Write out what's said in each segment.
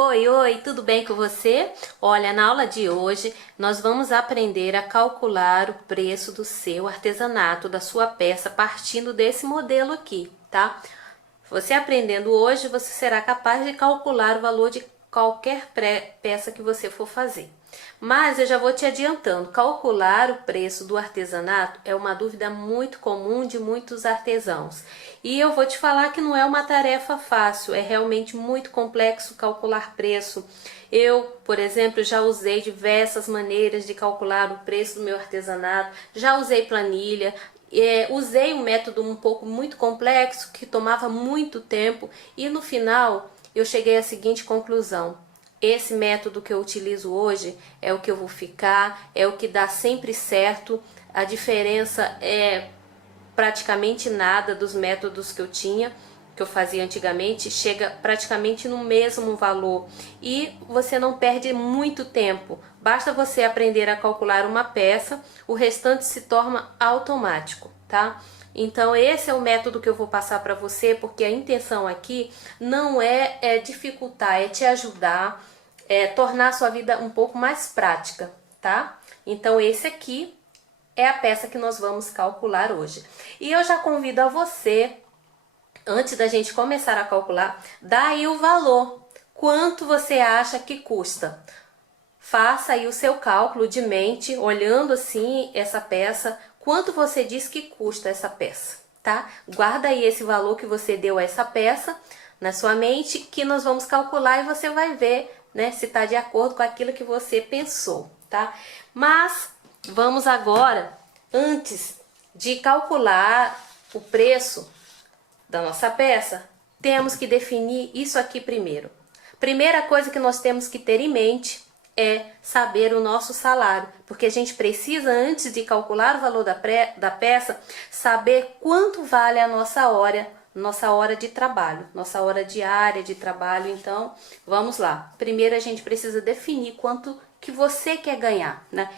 Oi, oi, tudo bem com você? Olha, na aula de hoje nós vamos aprender a calcular o preço do seu artesanato, da sua peça, partindo desse modelo aqui, tá? Você aprendendo hoje, você será capaz de calcular o valor de qualquer peça que você for fazer. Mas eu já vou te adiantando, calcular o preço do artesanato é uma dúvida muito comum de muitos artesãos. E eu vou te falar que não é uma tarefa fácil, é realmente muito complexo calcular preço. Eu, por exemplo, já usei diversas maneiras de calcular o preço do meu artesanato, já usei planilha, usei um método um pouco muito complexo que tomava muito tempo e no final eu cheguei à seguinte conclusão: esse método que eu utilizo hoje é o que eu vou ficar, é o que dá sempre certo. A diferença é praticamente nada dos métodos que eu fazia antigamente, chega praticamente no mesmo valor e você não perde muito tempo. Basta você aprender a calcular uma peça, o restante se torna automático, tá? Então esse é o método que eu vou passar para você, porque a intenção aqui não é dificultar, é te ajudar, tornar a sua vida um pouco mais prática, tá? Então esse aqui é a peça que nós vamos calcular hoje. E eu já convido a você, antes da gente começar a calcular, dá aí o valor. Quanto você acha que custa? Faça aí o seu cálculo de mente, olhando assim essa peça. Quanto você diz que custa essa peça, tá? Guarda aí esse valor que você deu a essa peça na sua mente, que nós vamos calcular e você vai ver, né, se está de acordo com aquilo que você pensou, tá? Mas vamos agora, antes de calcular o preço da nossa peça, temos que definir isso aqui primeiro. Primeira coisa que nós temos que ter em mente é saber o nosso salário, porque a gente precisa, antes de calcular o valor da peça, saber quanto vale a nossa hora de trabalho, nossa hora diária de trabalho. Então, vamos lá. Primeiro a gente precisa definir quanto que você quer ganhar, né?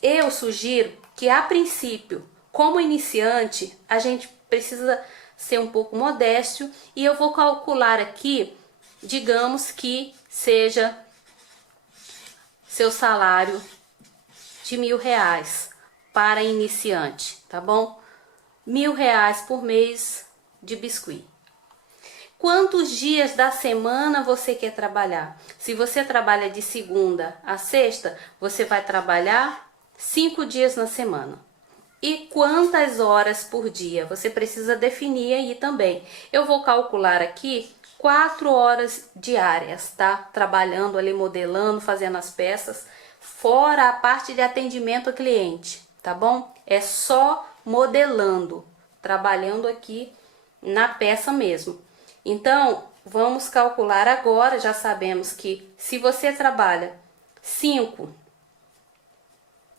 Eu sugiro que, a princípio, como iniciante, a gente precisa ser um pouco modesto e eu vou calcular aqui, digamos que seja seu salário de R$ 1.000 para iniciante, tá bom? R$ 1.000 por mês de biscuit. Quantos dias da semana você quer trabalhar? Se você trabalha de segunda a sexta, você vai trabalhar 5 dias na semana. E quantas horas por dia? Você precisa definir aí também. Eu vou calcular aqui 4 horas diárias, tá? Trabalhando ali, modelando, fazendo as peças, fora a parte de atendimento ao cliente, tá bom? É só modelando, trabalhando aqui na peça mesmo. Então, vamos calcular agora. Já sabemos que se você trabalha 5,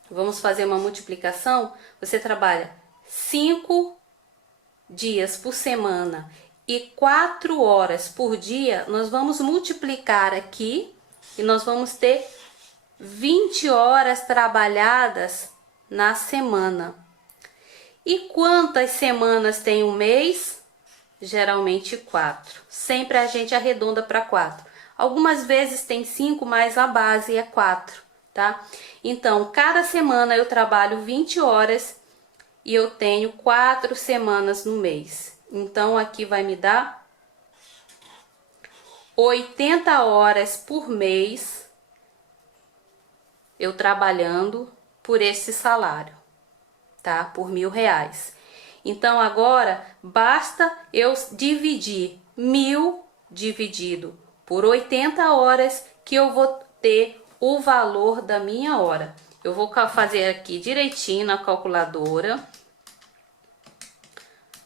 vamos fazer uma multiplicação, você trabalha 5 dias por semana e 4 horas por dia, nós vamos multiplicar aqui e nós vamos ter 20 horas trabalhadas na semana. E quantas semanas tem um mês? Geralmente 4. Sempre a gente arredonda para 4. Algumas vezes tem 5, mas a base é 4, tá? Então, cada semana eu trabalho 20 horas e eu tenho 4 semanas no mês. Então, aqui vai me dar 80 horas por mês eu trabalhando por esse salário, tá? Por R$ 1.000. Então, agora, basta eu dividir 1.000 dividido por 80 horas que eu vou ter o valor da minha hora. Eu vou fazer aqui direitinho na calculadora,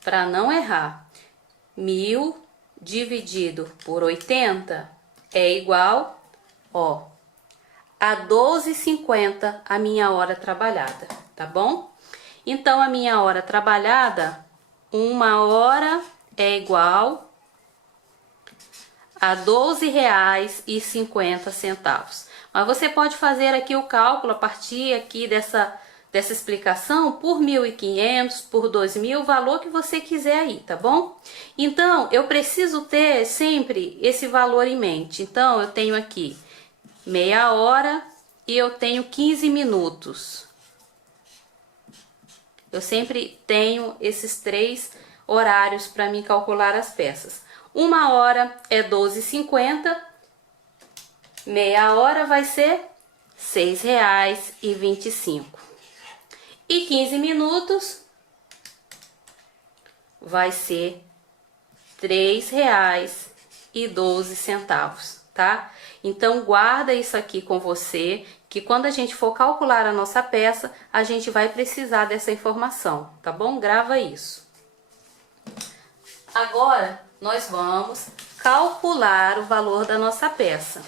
para não errar. 1.000 dividido por 80 é igual, ó, a 12,50 a minha hora trabalhada, tá bom? Então, a minha hora trabalhada, 1 hora é igual a R$ 12,50. Mas você pode fazer aqui o cálculo a partir aqui dessa explicação por 1.500, por 2.000, o valor que você quiser aí, tá bom? Então, eu preciso ter sempre esse valor em mente. Então, eu tenho aqui meia hora e eu tenho 15 minutos. Eu sempre tenho esses 3 horários para mim calcular as peças. 1 hora é 12,50, meia hora vai ser R$ 6,25. E 15 minutos vai ser R$ 3,12, tá? Então guarda isso aqui com você, que quando a gente for calcular a nossa peça, a gente vai precisar dessa informação, tá bom? Grava isso. Agora nós vamos calcular o valor da nossa peça.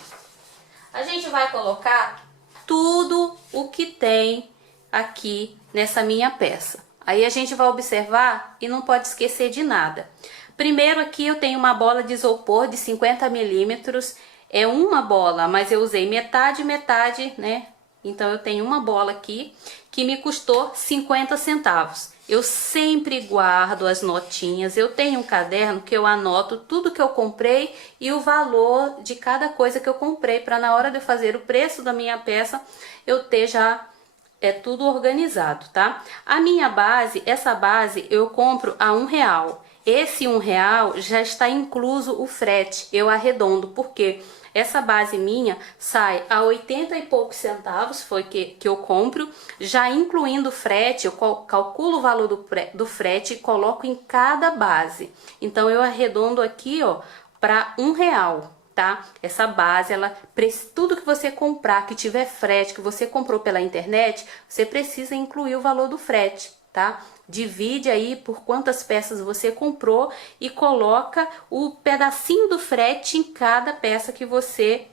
A gente vai colocar tudo o que tem aqui nessa minha peça. Aí a gente vai observar e não pode esquecer de nada. Primeiro aqui eu tenho uma bola de isopor de 50 milímetros. É uma bola, mas eu usei metade, né? Então eu tenho uma bola aqui que me custou 50 centavos. Eu sempre guardo as notinhas. Eu tenho um caderno que eu anoto tudo que eu comprei e o valor de cada coisa que eu comprei, para na hora de eu fazer o preço da minha peça eu ter já tudo organizado, tá? A minha base, essa base eu compro a R$1. Esse R$1 já está incluso o frete. Eu arredondo, porque essa base minha sai a 80 e poucos centavos, foi que eu compro, já incluindo o frete. Eu calculo o valor do frete e coloco em cada base. Então eu arredondo aqui, ó, para R$1, tá? Essa base, tudo que você comprar que tiver frete, que você comprou pela internet, você precisa incluir o valor do frete, tá? Divide aí por quantas peças você comprou e coloca o pedacinho do frete em cada peça que você,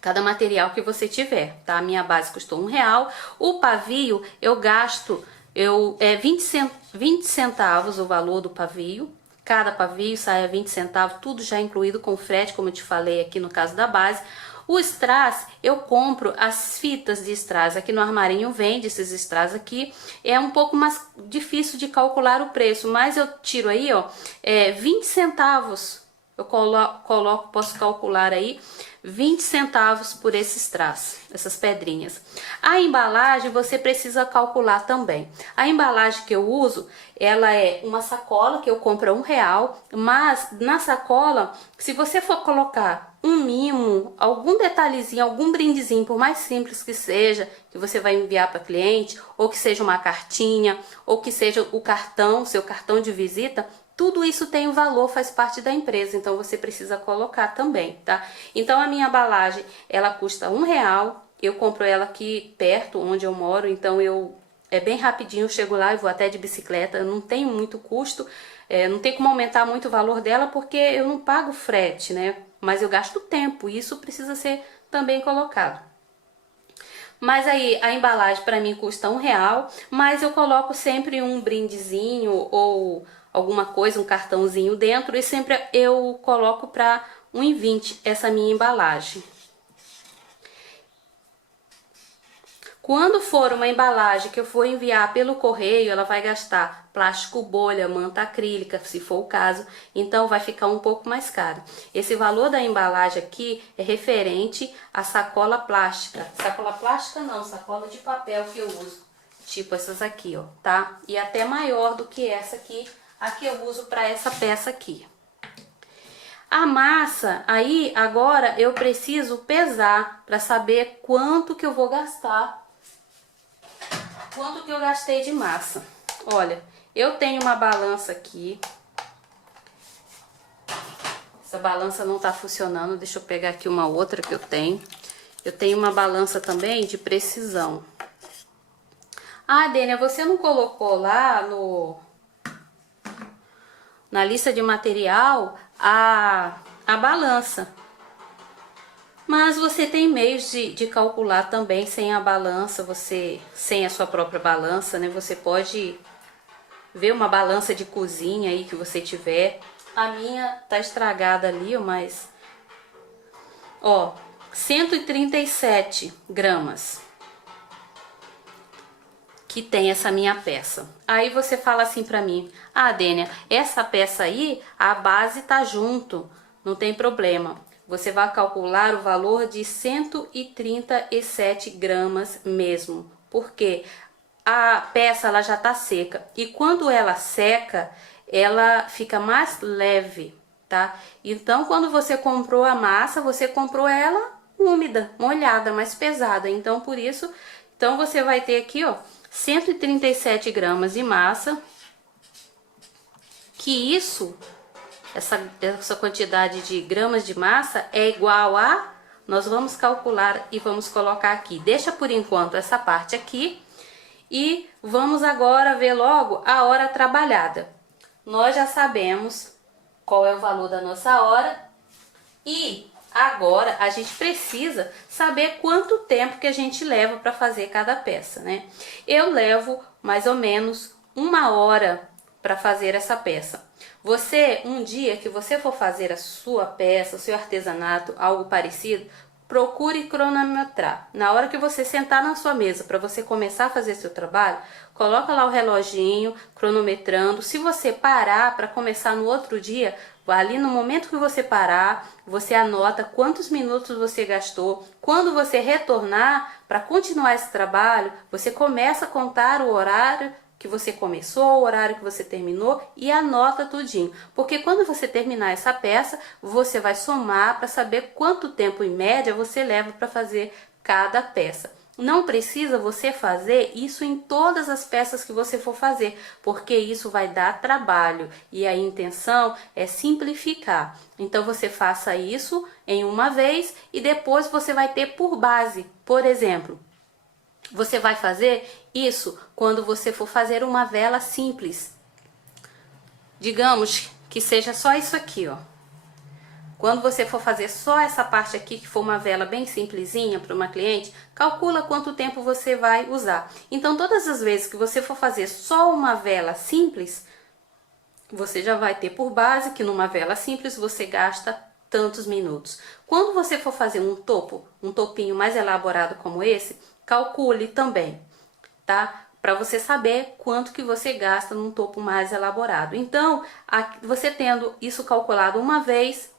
cada material que você tiver, tá? A minha base custou R$1. O pavio eu gasto, 20 centavos o valor do pavio. Cada pavio sai a 20 centavos, tudo já incluído com frete, como eu te falei aqui no caso da base. O strass, eu compro as fitas de strass, aqui no armarinho vende esses strass aqui, é um pouco mais difícil de calcular o preço, mas eu tiro aí, ó, 20 centavos, eu coloco, posso calcular aí, 20 centavos por esses strass, essas pedrinhas. A embalagem você precisa calcular também. A embalagem que eu uso, ela é uma sacola que eu compro a R$1, mas na sacola, se você for colocar um mimo, algum detalhezinho, algum brindezinho, por mais simples que seja, que você vai enviar para cliente, ou que seja uma cartinha, ou que seja o cartão, seu cartão de visita, tudo isso tem um valor, faz parte da empresa, então você precisa colocar também, tá? Então a minha embalagem, ela custa R$1, eu compro ela aqui perto, onde eu moro, então é bem rapidinho, eu chego lá e vou até de bicicleta, não tem muito custo, não tem como aumentar muito o valor dela, porque eu não pago frete, né? Mas eu gasto tempo, e isso precisa ser também colocado. Mas aí a embalagem para mim custa R$1, mas eu coloco sempre um brindezinho ou alguma coisa, um cartãozinho dentro, e sempre eu coloco para R$1,20 essa minha embalagem. Quando for uma embalagem que eu for enviar pelo correio, ela vai gastar plástico bolha, manta acrílica, se for o caso, então vai ficar um pouco mais caro. Esse valor da embalagem aqui é referente à sacola plástica. Sacola plástica não, sacola de papel que eu uso, tipo essas aqui, ó, tá? E até maior do que essa aqui, a que eu uso para essa peça aqui. A massa, aí agora eu preciso pesar para saber quanto que eu vou gastar. Quanto que eu gastei de massa? Olha, eu tenho uma balança aqui. Essa balança não tá funcionando, deixa eu pegar aqui uma outra que eu tenho. Eu tenho uma balança também de precisão. Ah, Dênia, você não colocou lá na lista de material a balança. Mas você tem meios de calcular também sem a balança, sem a sua própria balança, né? Você pode ver uma balança de cozinha aí que você tiver. A minha tá estragada ali, mas... Ó, 137 gramas. que tem essa minha peça. Aí você fala assim pra mim: ah, Dênia, essa peça aí, a base tá junto, não tem problema. Você vai calcular o valor de 137 gramas mesmo, porque a peça ela já tá seca, e quando ela seca, ela fica mais leve, tá? Então, quando você comprou a massa, você comprou ela úmida, molhada, mais pesada. Então, por isso, então você vai ter aqui, ó, 137 gramas de massa, que isso, essa quantidade de gramas de massa é igual a, nós vamos calcular e vamos colocar aqui. Deixa por enquanto essa parte aqui e vamos agora ver logo a hora trabalhada. Nós já sabemos qual é o valor da nossa hora e agora a gente precisa saber quanto tempo que a gente leva para fazer cada peça, né? Eu levo mais ou menos 1 hora para fazer essa peça. Você, um dia que você for fazer a sua peça, o seu artesanato, algo parecido, procure cronometrar. Na hora que você sentar na sua mesa para você começar a fazer seu trabalho, coloca lá o reloginho, cronometrando. Se você parar para começar no outro dia, ali no momento que você parar, você anota quantos minutos você gastou. Quando você retornar para continuar esse trabalho, você começa a contar o horário que você começou, o horário que você terminou e anota tudinho. Porque quando você terminar essa peça, você vai somar para saber quanto tempo em média você leva para fazer cada peça. Não precisa você fazer isso em todas as peças que você for fazer, porque isso vai dar trabalho e a intenção é simplificar. Então você faça isso em uma vez e depois você vai ter por base. Por exemplo, você vai fazer isso quando você for fazer uma vela simples. Digamos que seja só isso aqui, ó. Quando você for fazer só essa parte aqui, que for uma vela bem simplesinha para uma cliente, calcula quanto tempo você vai usar. Então, todas as vezes que você for fazer só uma vela simples, você já vai ter por base que numa vela simples você gasta tantos minutos. Quando você for fazer um topinho mais elaborado como esse, calcule também, tá? Para você saber quanto que você gasta num topo mais elaborado. Então, você tendo isso calculado uma vez,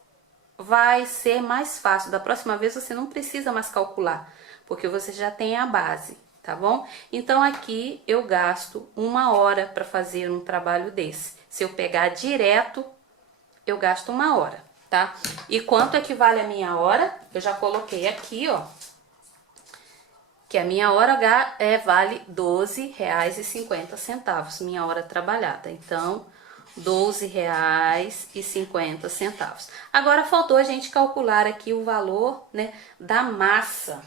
vai ser mais fácil. Da próxima vez você não precisa mais calcular, porque você já tem a base, tá bom? Então aqui eu gasto 1 hora para fazer um trabalho desse. Se eu pegar direto, eu gasto 1 hora, tá? E quanto equivale a minha hora? Eu já coloquei aqui, ó, que a minha hora vale R$12,50, minha hora trabalhada. Então, R$12,50. Agora faltou a gente calcular aqui o valor, né, da massa.